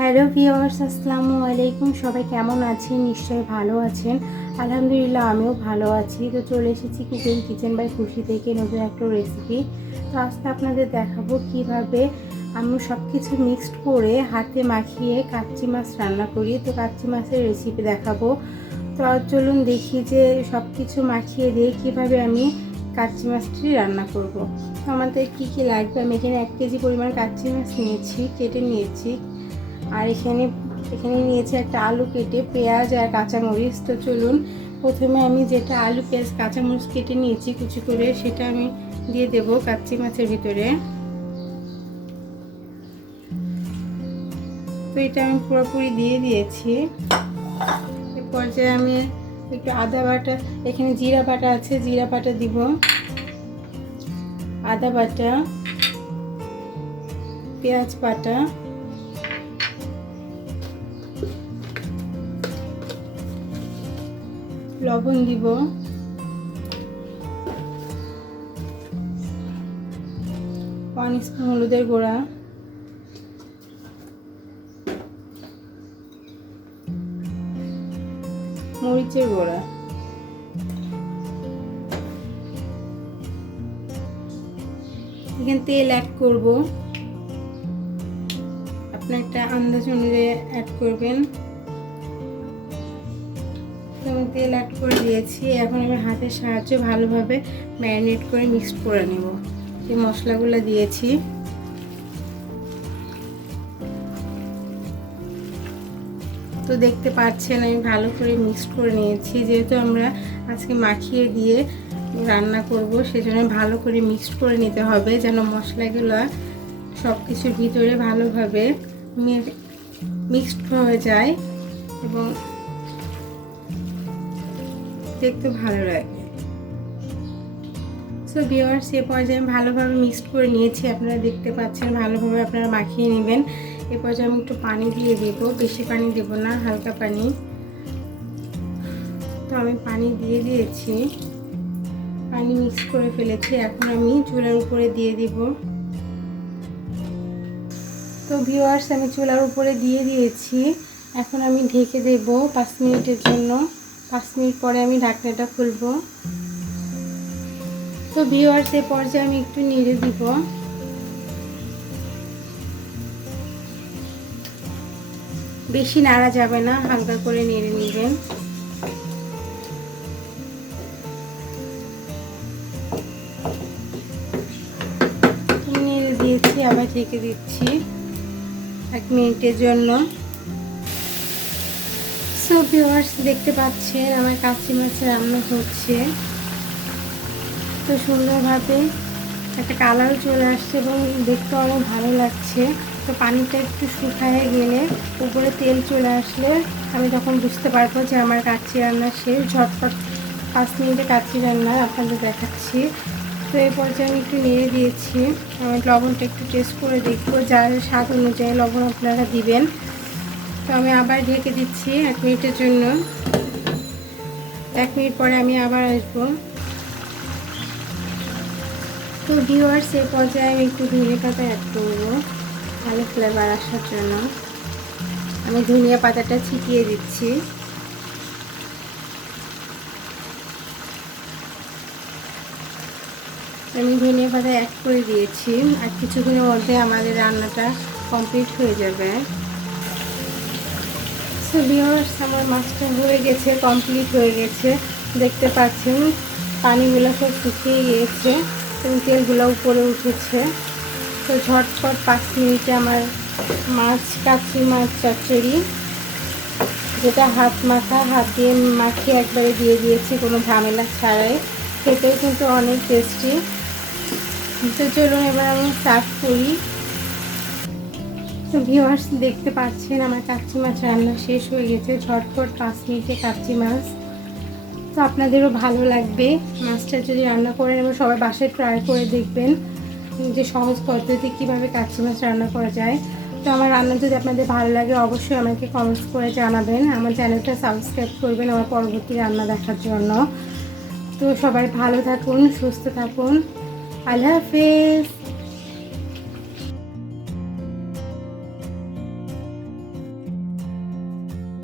Hello viewers, আসসালামু আলাইকুম। সবাই কেমন আছেন? নিশ্চয়ই ভালো আছেন। আলহামদুলিল্লাহ আমিও ভালো আছি। তো চলে এসেছি কুকিং কিচেন বাই খুশি থেকে নতুন একটা রেসিপি। তো আজকে আপনাদের দেখাবো কিভাবে আমি সব কিছু মিক্সড করে হাতে মাখিয়ে কাচ্চি মাছ রান্না করি। তো কাচ্চি মাছের রেসিপি দেখাবো। তো চলুন দেখি যে সব কিছু মাখিয়ে দিয়ে কিভাবে আমি কাচ্চি মাছটি রান্না করব। তো আমাদের কী কী লাগবে, আমি এখানে 1 কেজি পরিমাণ কাচ্চি মাছ নিয়েছি, কেটে নিয়েছি। আর এখানে নিয়েছি একটা আলু কেটে, পেঁয়াজ আর কাঁচামরিচ। তো চলুন প্রথমে আমি যেটা আলু পেঁয়াজ কাঁচামরিচ কেটে নিয়েছি কুচি করে, সেটা আমি দিয়ে দেব কাচ্চি মাছের ভিতরে। তো এটা আমি পুরোপুরি দিয়ে দিয়েছি। এর পর্যায়ে আমি একটু আদা বাটা, এখানে জিরা বাটা আছে, জিরা বাটা দিব, আদা বাটা, পেঁয়াজ বাটা, লবণ দিব, 1 স্পুন হলুদের গুঁড়া, মরিচের গুঁড়া, এখানে তেল অ্যাড করব। আপনার একটা আন্দাজ অনুযায়ী অ্যাড করবেন। আমি তেল অ্যাড করে দিয়েছি। এখন আমি হাতের সাহায্যে ভালোভাবে ম্যারিনেট করে মিক্সড করে নেব। যে মশলাগুলো দিয়েছি, তো দেখতে পাচ্ছেন আমি ভালো করে মিক্সড করে নিয়েছি। যেহেতু আমরা আজকে মাখিয়ে দিয়ে রান্না করব, সেজন্য ভালো করে মিক্সড করে নিতে হবে যেন মশলাগুলো সব কিছুর ভিতরে ভালোভাবে মিক্সড হয়ে যায় এবং দেখতে ভালো লাগে। সো ভিউয়ার্স, এ পর্যায়ে আমি ভালোভাবে মিক্সড করে নিয়েছি। আপনারা দেখতে পাচ্ছেন ভালোভাবে আপনারা মাখিয়ে নেবেন। এ পর্যায়ে আমি একটু পানি দিয়ে দেব, বেশি পানি দেব না, হালকা পানি। তো আমি পানি দিয়ে দিয়েছি, পানি মিক্স করে ফেলেছি। এখন আমি চুলার উপরে দিয়ে দিব। তো ভিউয়ার্স, আমি চুলার উপরে দিয়ে দিয়েছি। এখন আমি ঢেকে দেব 5 মিনিটের জন্য। 5 মিনিট পরে আমি ঢাকনাটা খুলব। তো ভিউয়ার্স, এই পর্যায়ে আমি একটু নেড়ে দিব। বেশি নাড়া যাবে না, হালকা করে নেড়ে নেবেন। নেড়ে দিয়েছি, আবার ঢেকে দিচ্ছি 1 মিনিটের জন্য। সো ভিউয়ার্স, দেখতে পাচ্ছেন আমার কাচ্চি মাছ রান্না হচ্ছে। তো সুন্দরভাবে একটা কালার চলে আসছে এবং দেখতে অনেক ভালো লাগছে। তো পানিটা একটু শুকায় গেলে, উপরে তেল চলে আসলে আমি তখন বুঝতে পারবো যে আমার কাচ্চি রান্না শেষ। ঝটপট 5 মিনিটে কাচ্চি রান্না আপনাদের দেখাচ্ছি। তো এই পর্যায়ে আমি একটু নেড়ে দিয়েছি। আমি লবণটা একটু টেস্ট করে দেখবো, যার স্বাদ অনুযায়ী লবণ আপনারা দিবেন। তো আমি আবার ঢেকে দিচ্ছি 1 মিনিটের জন্য। 1 মিনিট পরে আমি আবার আসবো। তো ভিউয়ার্স, এই পর্যায়ে আমি একটু ধনিয়া পাতা অ্যাড করবো ভালো ফ্লেভার আসার জন্য। আমি ধনিয়া পাতাটা ছিটিয়ে দিচ্ছি। আমি ধনিয়া পাতা অ্যাড করে দিয়েছি। আর কিছুক্ষণের মধ্যে আমাদের রান্নাটা কমপ্লিট হয়ে যাবে। সো ভিউয়ার্স, আমার মাছটা হয়ে গেছে, কমপ্লিট হয়ে গেছে। দেখতে পাচ্ছেন পানিগুলো সব শুকিয়ে গিয়েছে এবং তেলগুলো উপরে উঠেছে। তো ঝটপট 5 মিনিটে আমার কাচ্চি মাছ চচ্চড়ি, যেটা হাত দিয়ে মাখিয়ে একবারে দিয়ে দিয়েছি কোনো ঝামেলা ছাড়াই, খেতেও কিন্তু অনেক টেস্টি। তো চলুন এবার আমি সার্ভ করি। তো ভিউয়ার্স, দেখতে পাচ্ছেন আমার কাচ্চি মাছ রান্না শেষ হয়ে গেছে। ঝটপট 5 মিনিটে কাচ্চি মাছ। তো আপনাদেরও ভালো লাগবে মাছটা যদি রান্না করেন এবং সবাই বাসায় ট্রাই করে দেখবেন যে সহজ পদ্ধতি কীভাবে কাচ্চি মাছ রান্না করা যায়। তো আমার রান্না যদি আপনাদের ভালো লাগে অবশ্যই আমাকে কমেন্টস করে জানাবেন। আমার চ্যানেলটা সাবস্ক্রাইব করবেন আমার পরবর্তী রান্না দেখার জন্য। তো সবাই ভালো থাকুন, সুস্থ থাকুন। আল্লাহ হাফেজ।